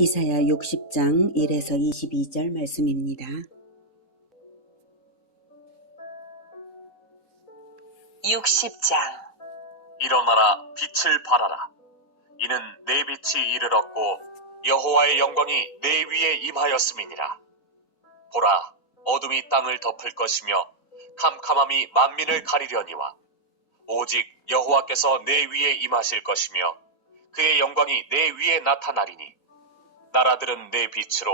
이사야 60장 1에서 22절 말씀입니다. 60장. 일어나라, 빛을 발하라. 이는 내 빛이 이르렀고 여호와의 영광이 내 위에 임하였음이니라. 보라, 어둠이 땅을 덮을 것이며 캄캄함이 만민을 가리려니와 오직 여호와께서 내 위에 임하실 것이며 그의 영광이 내 위에 나타나리니 나라들은 내 빛으로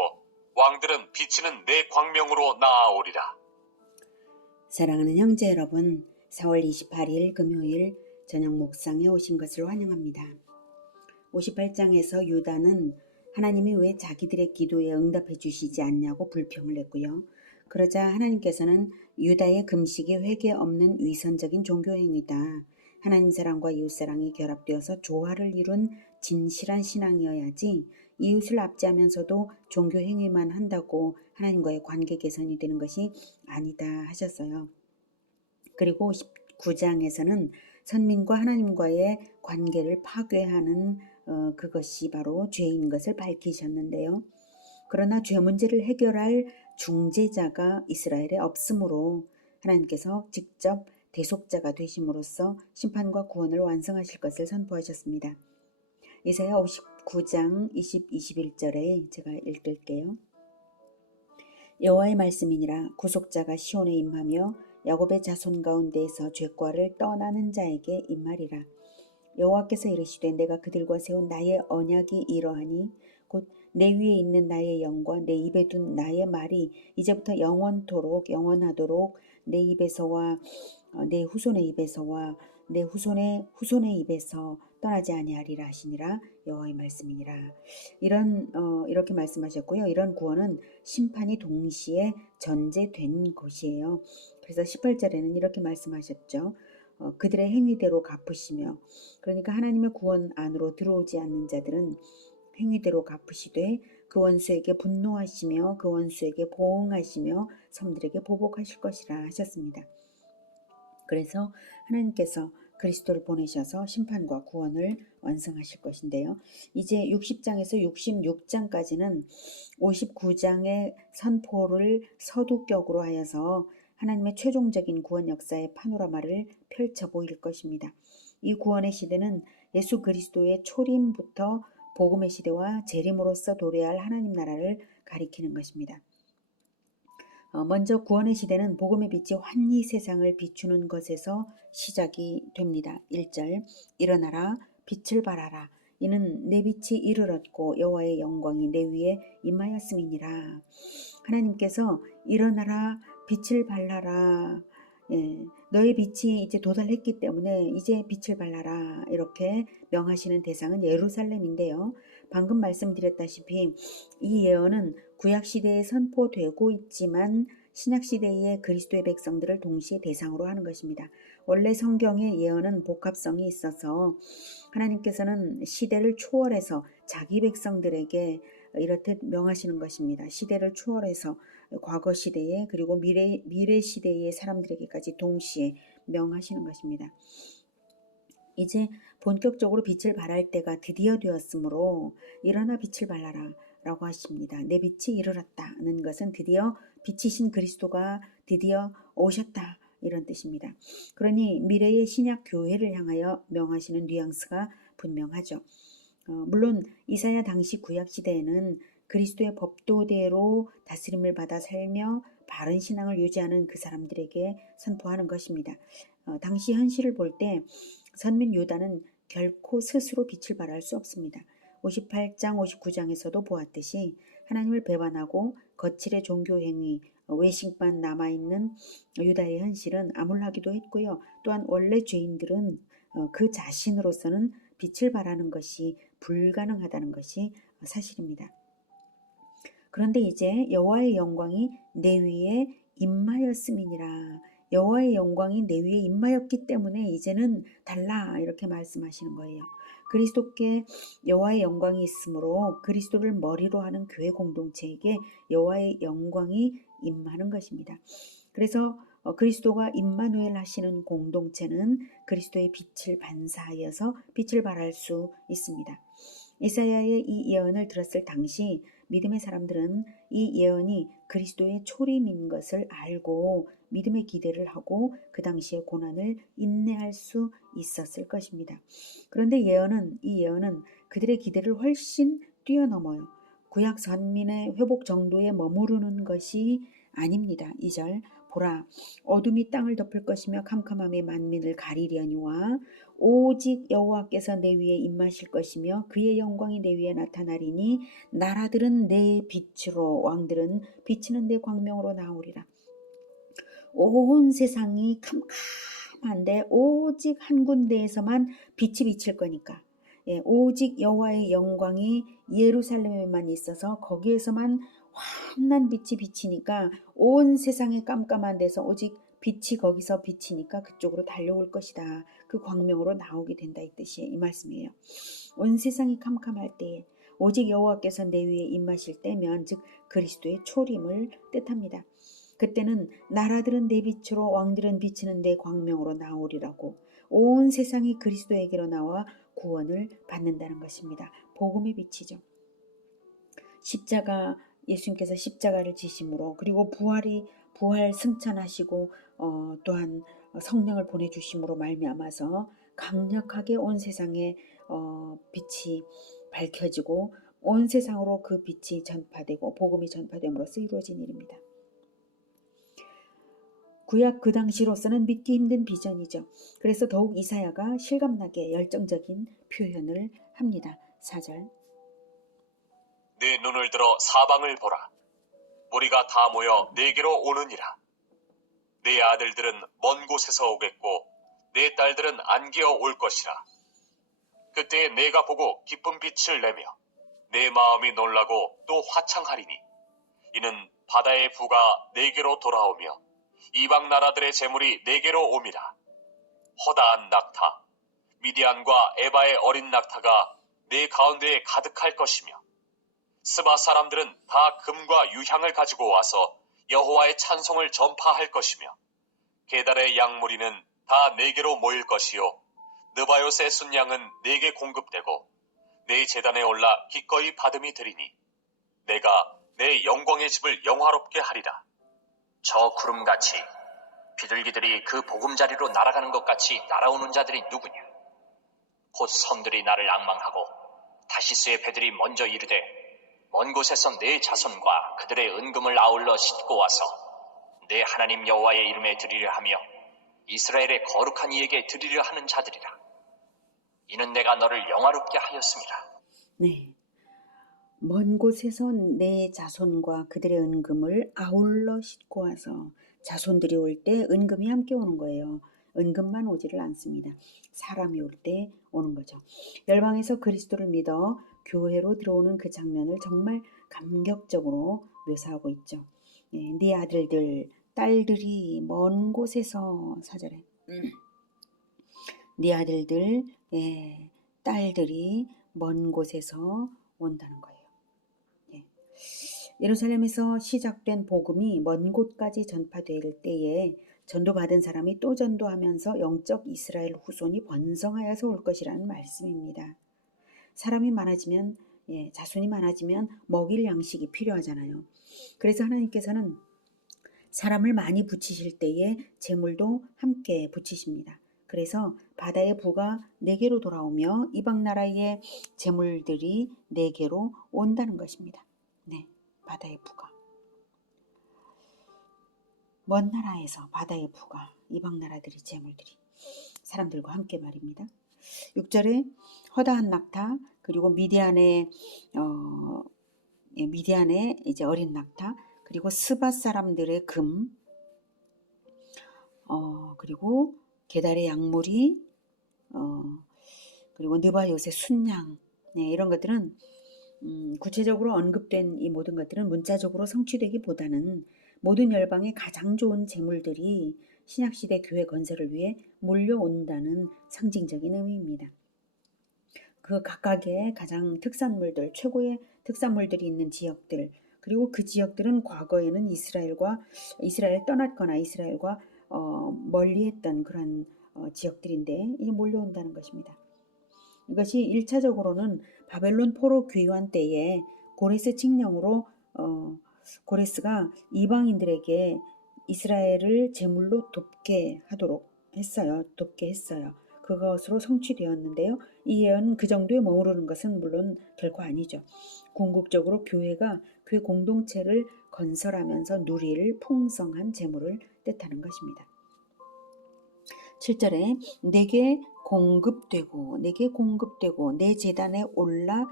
왕들은 비치는 내 광명으로 나아오리라. 사랑하는 형제 여러분, 4월 28일 금요일 저녁 목상에 오신 것을 환영합니다. 58장에서 유다는 하나님이 왜 자기들의 기도에 응답해 주시지 않냐고 불평을 했고요. 그러자 하나님께서는 유다의 금식이 회개 없는 위선적인 종교행위다. 하나님 사랑과 이웃 사랑이 결합되어서 조화를 이룬 진실한 신앙이어야지 이웃을 압제하면서도 종교 행위만 한다고 하나님과의 관계 개선이 되는 것이 아니다 하셨어요. 그리고 19장에서는 선민과 하나님과의 관계를 파괴하는 그것이 바로 죄인 것을 밝히셨는데요. 그러나 죄 문제를 해결할 중재자가 이스라엘에 없으므로 하나님께서 직접 대속자가 되심으로써 심판과 구원을 완성하실 것을 선포하셨습니다. 이사야 59장 20, 21절에 제가 읽을게요. 여호와의 말씀이니라. 구속자가 시온에 임하며 야곱의 자손 가운데에서 죄과를 떠나는 자에게 임하리라. 여호와께서 이르시되 내가 그들과 세운 나의 언약이 이러하니 곧 내 위에 있는 나의 영과 내 입에 둔 나의 말이 이제부터 영원토록 영원하도록 내 입에서와 내 후손의 입에서와 내 후손의 입에서 떠나지 아니하리라 하시니라. 여호와의 말씀이니라. 이렇게 말씀하셨고요. 이런 구원은 심판이 동시에 전제된 것이에요. 그래서 18절에는 이렇게 말씀하셨죠. 그들의 행위대로 갚으시며, 그러니까 하나님의 구원 안으로 들어오지 않는 자들은 행위대로 갚으시되 그 원수에게 분노하시며 그 원수에게 보응하시며 섬들에게 보복하실 것이라 하셨습니다. 그래서 하나님께서 그리스도를 보내셔서 심판과 구원을 완성하실 것인데요. 이제 60장에서 66장까지는 59장의 선포를 서두격으로 하여서 하나님의 최종적인 구원 역사의 파노라마를 펼쳐 보일 것입니다. 이 구원의 시대는 예수 그리스도의 초림부터 복음의 시대와 재림으로써 도래할 하나님 나라를 가리키는 것입니다. 먼저 구원의 시대는 복음의 빛이 환히 세상을 비추는 것에서 시작이 됩니다. 1절 일어나라 빛을 발하라. 이는 내 빛이 이르렀고 여호와의 영광이 내 위에 임하였음이니라. 하나님께서 일어나라 빛을 발하라. 너의 빛이 이제 도달했기 때문에 이제 빛을 발하라. 이렇게 명하시는 대상은 예루살렘인데요. 방금 말씀드렸다시피 이 예언은 구약시대에 선포되고 있지만 신약시대의 그리스도의 백성들을 동시에 대상으로 하는 것입니다. 원래 성경의 예언은 복합성이 있어서 하나님께서는 시대를 초월해서 자기 백성들에게 이렇듯 명하시는 것입니다. 시대를 초월해서 과거 시대에 그리고 미래 시대의 사람들에게까지 동시에 명하시는 것입니다. 이제 본격적으로 빛을 발할 때가 드디어 되었으므로 일어나 빛을 발하라 라고 하십니다. 내 빛이 이르렀다는 것은 드디어 빛이신 그리스도가 드디어 오셨다 이런 뜻입니다. 그러니 미래의 신약 교회를 향하여 명하시는 뉘앙스가 분명하죠. 물론 이사야 당시 구약 시대에는 그리스도의 법도대로 다스림을 받아 살며 바른 신앙을 유지하는 그 사람들에게 선포하는 것입니다. 당시 현실을 볼 때 선민 유다는 결코 스스로 빛을 발할 수 없습니다. 58장 59장에서도 보았듯이 하나님을 배반하고 거칠의 종교행위, 외식만 남아있는 유다의 현실은 암울하기도 했고요. 또한 원래 죄인들은 그 자신으로서는 빛을 발하는 것이 불가능하다는 것이 사실입니다. 그런데 이제 여호와의 영광이 내 위에 임하였음이니라. 여호와의 영광이 내 위에 임하였기 때문에 이제는 달라 이렇게 말씀하시는 거예요. 그리스도께 여호와의 영광이 있으므로 그리스도를 머리로 하는 교회 공동체에게 여호와의 영광이 임하는 것입니다. 그래서 그리스도가 임마누엘 하시는 공동체는 그리스도의 빛을 반사하여서 빛을 발할 수 있습니다. 이사야의 이 예언을 들었을 당시 믿음의 사람들은 이 예언이 그리스도의 초림인 것을 알고 믿음의 기대를 하고 그 당시의 고난을 인내할 수 있었을 것입니다. 그런데 이 예언은 그들의 기대를 훨씬 뛰어넘어요. 구약 선민의 회복 정도에 머무르는 것이 아닙니다. 2절 보라 어둠이 땅을 덮을 것이며 캄캄함이 만민을 가리려니와 오직 여호와께서 내 위에 임하실 것이며 그의 영광이 내 위에 나타나리니 나라들은 내 빛으로 왕들은 비치는 내 광명으로 나오리라. 온 세상이 캄캄한데 오직 한 군데에서만 빛이 비칠 거니까 오직 여호와의 영광이 예루살렘에만 있어서 거기에서만 환한 빛이 비치니까 온 세상에 깜깜한 데서 오직 빛이 거기서 비치니까 그쪽으로 달려올 것이다. 그 광명으로 나오게 된다 이 뜻이에요. 이 말씀이에요. 온 세상이 캄캄할 때에 오직 여호와께서 내 위에 임하실 때면 즉 그리스도의 초림을 뜻합니다. 그때는 나라들은 내 빛으로 왕들은 비치는 내 광명으로 나오리라고 온 세상이 그리스도에게로 나와 구원을 받는다는 것입니다. 복음의 빛이죠. 십자가 예수님께서 십자가를 지심으로 그리고 부활 승천하시고 또한 성령을 보내주심으로 말미암아서 강력하게 온 세상에 빛이 밝혀지고 온 세상으로 그 빛이 전파되고 복음이 전파됨으로써 이루어진 일입니다. 구약 그 당시로서는 믿기 힘든 비전이죠. 그래서 더욱 이사야가 실감나게 열정적인 표현을 합니다. 4절 내 눈을 들어 사방을 보라. 무리가 다 모여 내게로 오느니라. 내 아들들은 먼 곳에서 오겠고 내 딸들은 안기어 올 것이라. 그때에 내가 보고 기쁜 빛을 내며 내 마음이 놀라고 또 화창하리니 이는 바다의 부가 내게로 돌아오며 이방 나라들의 재물이 내게로 옴이라. 허다한 낙타 미디안과 에바의 어린 낙타가 내 가운데에 가득할 것이며 스바 사람들은 다 금과 유향을 가지고 와서 여호와의 찬송을 전파할 것이며 게달의 양무리는 다 내게로 모일 것이요 느바요스의 순양은 내게 공급되고 내 제단에 올라 기꺼이 받음이 되리니 내가 내 영광의 집을 영화롭게 하리라. 저 구름같이 비둘기들이 그 보금자리로 날아가는 것 같이 날아오는 자들이 누구냐? 곧 섬들이 나를 앙망하고 다시스의 배들이 먼저 이르되 먼 곳에서 내 자손과 그들의 은금을 아울러 싣고 와서 내 하나님 여호와의 이름에 드리려 하며 이스라엘의 거룩한 이에게 드리려 하는 자들이라. 이는 내가 너를 영화롭게 하였습니다. 네. 먼 곳에서 내 자손과 그들의 은금을 아울러 싣고 와서 자손들이 올 때 은금이 함께 오는 거예요. 은금만 오지를 않습니다. 사람이 올 때 오는 거죠. 열방에서 그리스도를 믿어 교회로 들어오는 그 장면을 정말 감격적으로 묘사하고 있죠. 네 아들들, 딸들이 먼 곳에서 4절에 네 아들들, 딸들이 먼 곳에서 온다는 거예요. 예루살렘에서 시작된 복음이 먼 곳까지 전파될 때에 전도받은 사람이 또 전도하면서 영적 이스라엘 후손이 번성하여서 올 것이라는 말씀입니다. 사람이 많아지면 자손이 많아지면 먹일 양식이 필요하잖아요. 그래서 하나님께서는 사람을 많이 붙이실 때에 재물도 함께 붙이십니다. 그래서 바다의 부가 내게로 돌아오며 이방 나라의 재물들이 내게로 온다는 것입니다. 네, 바다의 부가 먼 나라에서 바다의 부가 이방 나라들이 재물들이 사람들과 함께 말입니다. 6절에 허다한 낙타 그리고 미디안의 이제 어린 낙타 그리고 스바 사람들의 금 그리고 게달의 양무리 그리고 느바요스의 순양 이런 것들은 구체적으로 언급된 이 모든 것들은 문자적으로 성취되기보다는 모든 열방의 가장 좋은 재물들이 신약시대 교회 건설을 위해 몰려온다는 상징적인 의미입니다. 그 각각의 가장 특산물들, 최고의 특산물들이 있는 지역들, 그리고 그 지역들은 과거에는 이스라엘 떠났거나 이스라엘과 멀리했던 그런 지역들인데 이게 몰려온다는 것입니다. 이것이 1차적으로는 바벨론 포로 귀환 때에 고레스 칙령으로 고레스가 이방인들에게 이스라엘을 제물로 돕게 했어요. 그것으로 성취되었는데요. 이 예언은 그 정도에 머무르는 것은 물론 결코 아니죠. 궁극적으로 교회 공동체를 건설하면서 누릴 풍성한 재물을 뜻하는 것입니다. 7절에 내게 공급되고 내 제단에 올라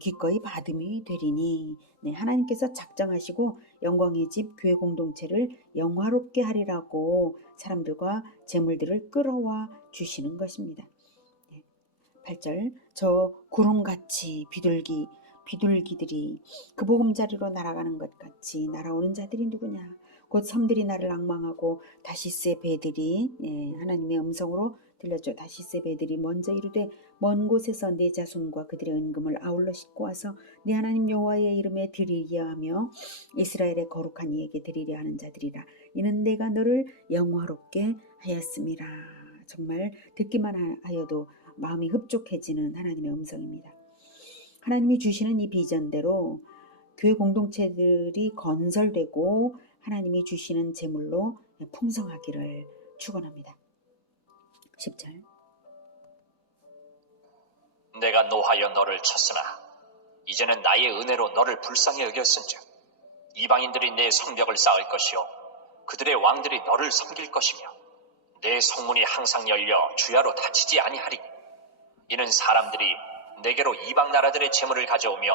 기꺼이 받음이 되리니. 하나님께서 작정하시고 영광의 집 교회 공동체를 영화롭게 하리라고 사람들과 재물들을 끌어와 주시는 것입니다. 8절 저 구름같이 비둘기들이 그 보금자리로 날아가는 것 같이 날아오는 자들이 누구냐. 곧 섬들이 나를 앙망하고 다시스의 배들이 하나님의 음성으로 들렸죠. 다시스의 배들이 먼저 이르되 먼 곳에서 내 자손과 그들의 은금을 아울러 싣고 와서 내 하나님 여호와의 이름에 드리려 하며 이스라엘의 거룩한 이에게 드리려 하는 자들이라. 이는 내가 너를 영화롭게 하였음이라. 정말 듣기만 하여도 마음이 흡족해지는 하나님의 음성입니다. 하나님이 주시는 이 비전대로 교회 공동체들이 건설되고 하나님이 주시는 제물로 풍성하기를 축원합니다. 10절 내가 노하여 너를 쳤으나 이제는 나의 은혜로 너를 불쌍히 여겼은즉 이방인들이 내 성벽을 쌓을 것이요 그들의 왕들이 너를 섬길 것이며 내 성문이 항상 열려 주야로 닫히지 아니하리. 이는 사람들이 내게로 이방 나라들의 재물을 가져오며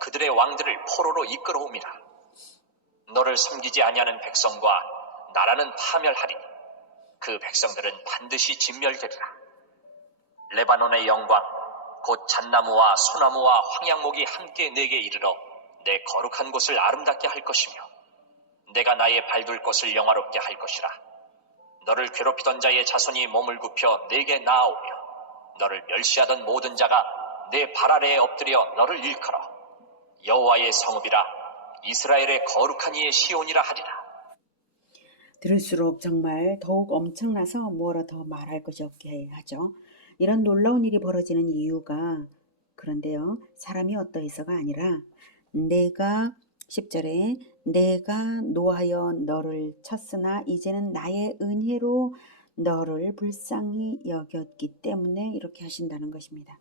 그들의 왕들을 포로로 이끌어옵니다. 너를 섬기지 아니하는 백성과 나라는 파멸하리니 그 백성들은 반드시 진멸되리라. 레바논의 영광 곧 잣나무와 소나무와 황양목이 함께 내게 이르러 내 거룩한 곳을 아름답게 할 것이며 내가 나의 발둘 곳을 영화롭게 할 것이라. 너를 괴롭히던 자의 자손이 몸을 굽혀 내게 나아오며 너를 멸시하던 모든 자가 내 발 아래에 엎드려 너를 일컬어 여호와의 성읍이라 이스라엘의 거룩한 이의 시온이라 하리라. 들을수록 정말 더욱 엄청나서 뭐라 더 말할 것이 없게 하죠. 이런 놀라운 일이 벌어지는 이유가 그런데요. 사람이 어떠해서가 아니라 10절에 내가 노하여 너를 쳤으나 이제는 나의 은혜로 너를 불쌍히 여겼기 때문에 이렇게 하신다는 것입니다.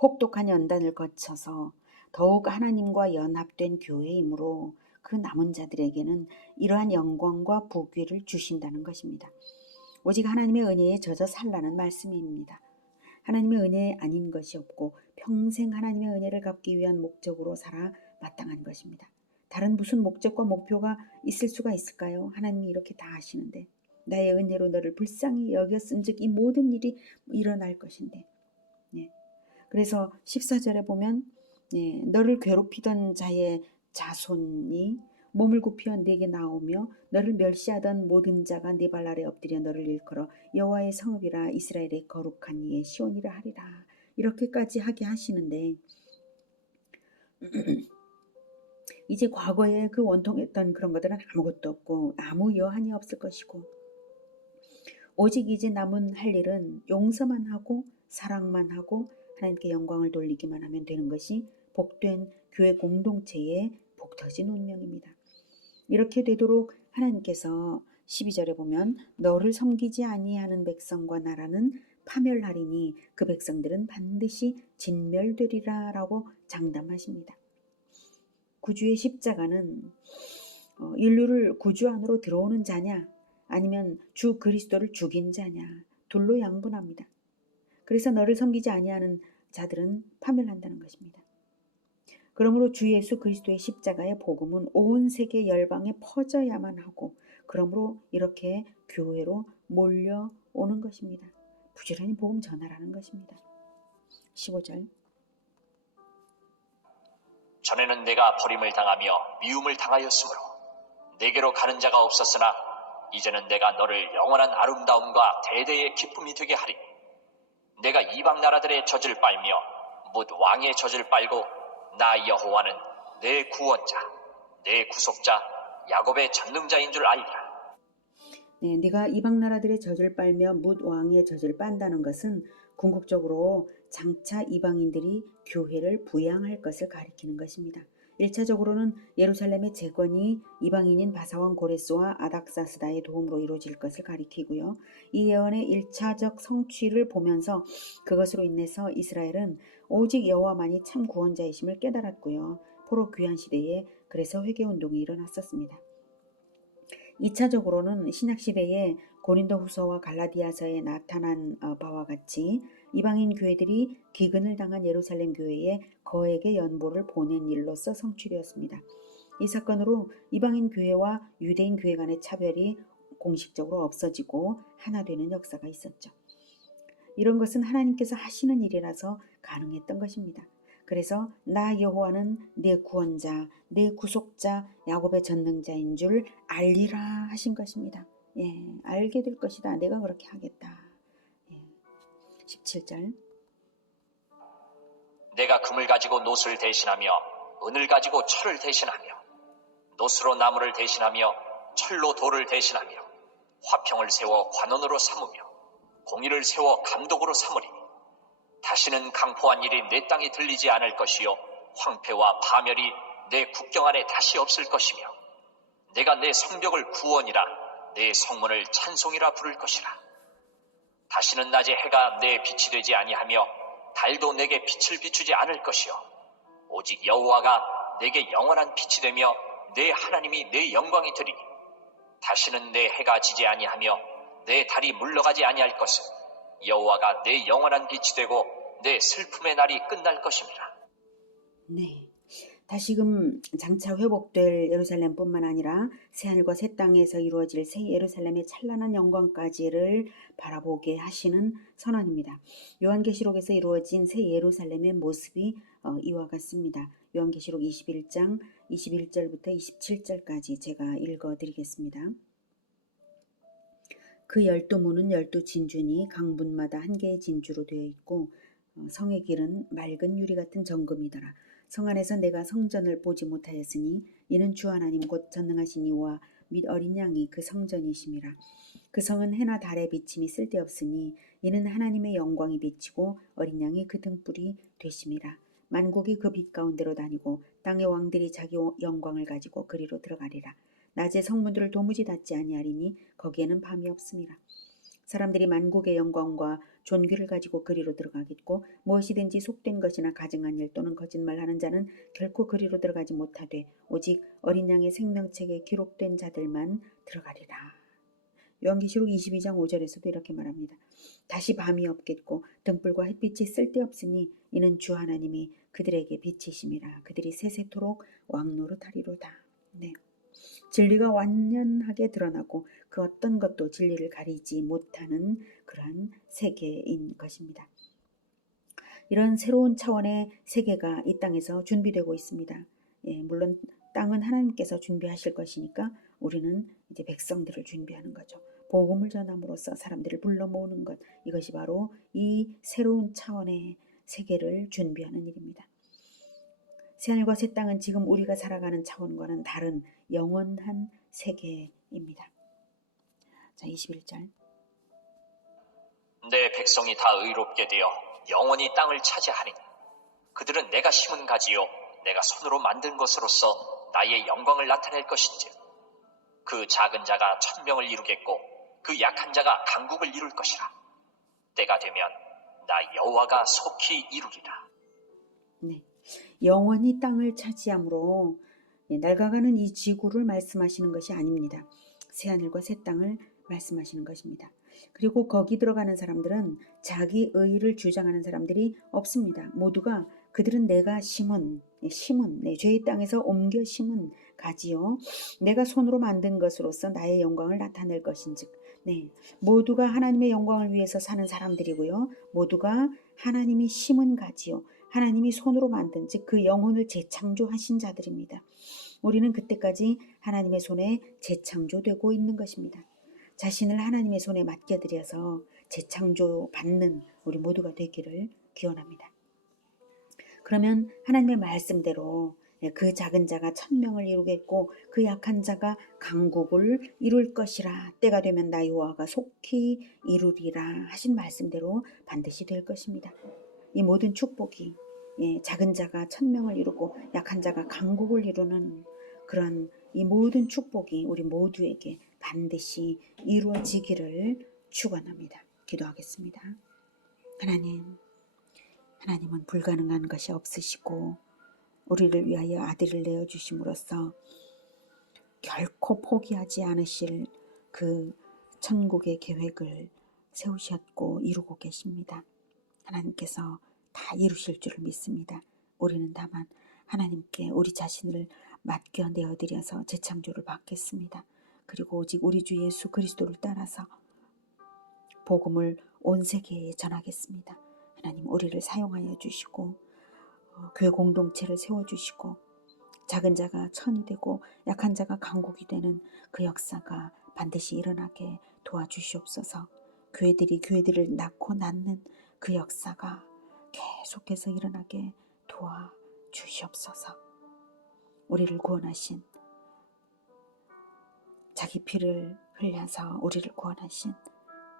혹독한 연단을 거쳐서 더욱 하나님과 연합된 교회이므로 그 남은 자들에게는 이러한 영광과 부귀를 주신다는 것입니다. 오직 하나님의 은혜에 젖어 살라는 말씀입니다. 하나님의 은혜 아닌 것이 없고 평생 하나님의 은혜를 갚기 위한 목적으로 살아 마땅한 것입니다. 다른 무슨 목적과 목표가 있을 수가 있을까요? 하나님이 이렇게 다 하시는데 나의 은혜로 너를 불쌍히 여겼은즉 이 모든 일이 일어날 것인데 그래서 14절에 보면 너를 괴롭히던 자의 자손이 몸을 굽혀 내게 나오며 너를 멸시하던 모든 자가 네 발 아래 엎드려 너를 일컬어 여호와의 성읍이라 이스라엘의 거룩한 이의 시온이라 하리라. 이렇게까지 하게 하시는데 이제 과거에 그 원통했던 그런 것들은 아무것도 없고 아무 여한이 없을 것이고 오직 이제 남은 할 일은 용서만 하고 사랑만 하고 하나님께 영광을 돌리기만 하면 되는 것이 복된 교회 공동체의 복터진 운명입니다. 이렇게 되도록 하나님께서 12절에 보면 너를 섬기지 아니하는 백성과 나라는 파멸하리니 그 백성들은 반드시 진멸되리라 라고 장담하십니다. 구주의 십자가는 인류를 구주 안으로 들어오는 자냐 아니면 주 그리스도를 죽인 자냐 둘로 양분합니다. 그래서 너를 섬기지 아니하는 자들은 파멸한다는 것입니다. 그러므로 주 예수 그리스도의 십자가의 복음은 온 세계 열방에 퍼져야만 하고 그러므로 이렇게 교회로 몰려오는 것입니다. 부지런히 복음 전하라는 것입니다. 15절 전에는 내가 버림을 당하며 미움을 당하였으므로 내게로 가는 자가 없었으나 이제는 내가 너를 영원한 아름다움과 대대의 기쁨이 되게 하리. 내가 이방 나라들의 젖을 빨며 뭇 왕의 젖을 빨고 나 여호와는 내 구원자, 내 구속자, 야곱의 전능자인 줄 알리라. 네가 이방 나라들의 젖을 빨며 뭇 왕의 젖을 빤다는 것은 궁극적으로 장차 이방인들이 교회를 부양할 것을 가리키는 것입니다. 1차적으로는 예루살렘의 재건이 이방인인 바사왕 고레스와 아닥사스다의 도움으로 이루어질 것을 가리키고요. 이 예언의 1차적 성취를 보면서 그것으로 인해서 이스라엘은 오직 여호와만이 참 구원자이심을 깨달았고요. 포로 귀환 시대에 그래서 회개운동이 일어났었습니다. 2차적으로는 신약시대에 고린도후서와 갈라디아서에 나타난 바와 같이 이방인 교회들이 기근을 당한 예루살렘 교회에 거액의 연보를 보낸 일로서 성취되었습니다. 이 사건으로 이방인 교회와 유대인 교회 간의 차별이 공식적으로 없어지고 하나 되는 역사가 있었죠. 이런 것은 하나님께서 하시는 일이라서 가능했던 것입니다. 그래서 나 여호와는 내 구원자, 내 구속자, 야곱의 전능자인 줄 알리라 하신 것입니다. 알게 될 것이다. 내가 그렇게 하겠다. 17절. 내가 금을 가지고 노스를 대신하며 은을 가지고 철을 대신하며 노스로 나무를 대신하며 철로 돌을 대신하며 화평을 세워 관원으로 삼으며 공의를 세워 감독으로 삼으리니 다시는 강포한 일이 내 땅에 들리지 않을 것이요 황폐와 파멸이 내 국경 안에 다시 없을 것이며 내가 내 성벽을 구원이라 내 성문을 찬송이라 부를 것이라. 다시는 낮에 해가 내 빛이 되지 아니하며 달도 내게 빛을 비추지 않을 것이요 오직 여호와가 내게 영원한 빛이 되며 내 하나님이 내 영광이 되리니 다시는 내 해가 지지 아니하며 내 달이 물러가지 아니할 것은 여호와가 내 영원한 빛이 되고 내 슬픔의 날이 끝날 것입니다. 네, 다시금 장차 회복될 예루살렘뿐만 아니라 새하늘과 새 땅에서 이루어질 새 예루살렘의 찬란한 영광까지를 바라보게 하시는 선언입니다. 요한계시록에서 이루어진 새 예루살렘의 모습이 이와 같습니다. 요한계시록 21장 21절부터 27절까지 제가 읽어드리겠습니다. 그 12문은 12진주니 강문마다 한 개의 진주로 되어 있고 성의 길은 맑은 유리 같은 정금이더라. 성 안에서 내가 성전을 보지 못하였으니 이는 주 하나님 곧 전능하신 이와 및 어린 양이 그 성전이심이라. 그 성은 해나 달의 비침이 쓸데없으니 이는 하나님의 영광이 비치고 어린 양이 그 등불이 되심이라. 만국이 그 빛 가운데로 다니고 땅의 왕들이 자기 영광을 가지고 그리로 들어가리라. 낮에 성문들을 도무지 닫지 아니하리니 거기에는 밤이 없음이라. 사람들이 만국의 영광과 존귀를 가지고 그리로 들어가겠고 무엇이든지 속된 것이나 가증한 일 또는 거짓말하는 자는 결코 그리로 들어가지 못하되 오직 어린 양의 생명책에 기록된 자들만 들어가리라. 요한계시록 22장 5절에서도 이렇게 말합니다. 다시 밤이 없겠고 등불과 햇빛이 쓸데없으니 이는 주 하나님이 그들에게 빛이심이라. 그들이 세세토록 왕노릇하리로다. 네. 진리가 완연하게 드러나고 그 어떤 것도 진리를 가리지 못하는 그러한 세계인 것입니다. 이런 새로운 차원의 세계가 이 땅에서 준비되고 있습니다. 물론 땅은 하나님께서 준비하실 것이니까 우리는 이제 백성들을 준비하는 거죠. 복음을 전함으로써 사람들을 불러 모으는 것, 이것이 바로 이 새로운 차원의 세계를 준비하는 일입니다. 새하늘과 새 땅은 지금 우리가 살아가는 차원과는 다른 영원한 세계입니다. 자, 21절. 내 백성이 다 의롭게 되어 영원히 땅을 차지하리니 그들은 내가 심은 가지요 내가 손으로 만든 것으로서 나의 영광을 나타낼 것인즉 그 작은 자가 천명을 이루겠고 그 약한 자가 강국을 이룰 것이라. 때가 되면 나 여호와가 속히 이루리라. 네, 영원히 땅을 차지함으로 낡아가는 이 지구를 말씀하시는 것이 아닙니다. 새하늘과 새 땅을 말씀하시는 것입니다. 그리고 거기 들어가는 사람들은 자기 의의를 주장하는 사람들이 없습니다. 모두가 그들은 내가 심은 죄의 땅에서 옮겨 심은 가지요 내가 손으로 만든 것으로서 나의 영광을 나타낼 것인즉 모두가 하나님의 영광을 위해서 사는 사람들이고요. 모두가 하나님이 심은 가지요 하나님이 손으로 만든 즉 그 영혼을 재창조하신 자들입니다. 우리는 그때까지 하나님의 손에 재창조되고 있는 것입니다. 자신을 하나님의 손에 맡겨드려서 재창조 받는 우리 모두가 되기를 기원합니다. 그러면 하나님의 말씀대로 그 작은 자가 천명을 이루겠고 그 약한 자가 강국을 이룰 것이라. 때가 되면 나 여호와가 속히 이루리라 하신 말씀대로 반드시 될 것입니다. 이 모든 축복이 작은 자가 천명을 이루고 약한 자가 강국을 이루는 그런 이 모든 축복이 우리 모두에게 반드시 이루어지기를 축원합니다. 기도하겠습니다. 하나님은 불가능한 것이 없으시고 우리를 위하여 아들을 내어주심으로써 결코 포기하지 않으실 그 천국의 계획을 세우셨고 이루고 계십니다. 하나님께서 다 이루실 줄을 믿습니다. 우리는 다만 하나님께 우리 자신을 맡겨 내어드려서 재창조를 받겠습니다. 그리고 오직 우리 주 예수 그리스도를 따라서 복음을 온 세계에 전하겠습니다. 하나님 우리를 사용하여 주시고 교회 공동체를 세워주시고 작은 자가 천이 되고 약한 자가 강국이 되는 그 역사가 반드시 일어나게 도와주시옵소서. 교회들을 낳고 낳는 그 역사가 계속해서 일어나게 도와주시옵소서. 우리를 구원하신 자기 피를 흘려서 우리를 구원하신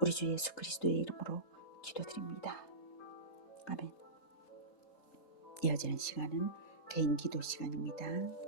우리 주 예수 그리스도의 이름으로 기도드립니다. 아멘. 이어지는 시간은 개인 기도 시간입니다.